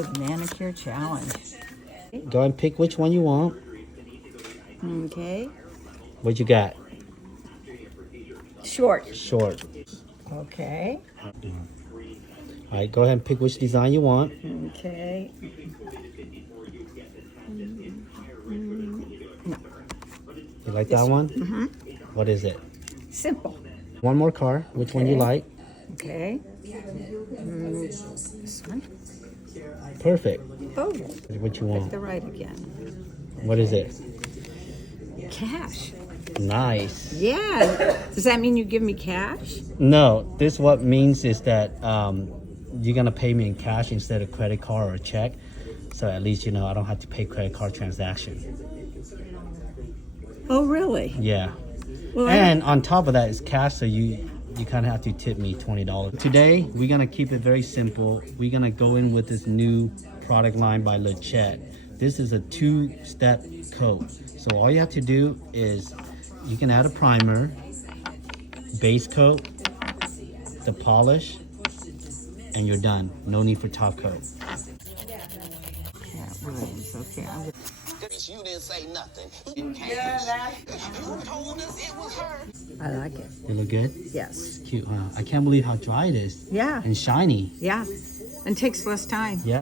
Good Manicure Challenge. Go and pick which one you want. Okay. What you got? Short. Short. Okay. All right, go ahead and pick which design you want. Okay. You like that one? Mm-hmm. What is it? Simple. One more card. Which one you Okay. like? Okay. This one. Perfect. Oh, What you pick want? the right again. What is it? Cash. Nice. Yeah. Does that mean you give me cash? No, this what means is that you're gonna pay me in cash instead of credit card or check. So at least you know I don't have to pay credit card transaction. Oh, really? Yeah. Well, And on top of that is cash, so you kind of have to tip me $20. Today we're gonna keep it very simple. We're gonna go in with this new product line by Lechette. This is a 2-step coat. So all you have to do is you can add a primer, base coat, the polish, and you're done. No need for top coat. Cat Williams. Okay. You didn't say nothing. I like it. You look good? Yes. Cute, huh? I can't believe how dry it is. Yeah. And shiny. Yeah. And takes less time. Yeah.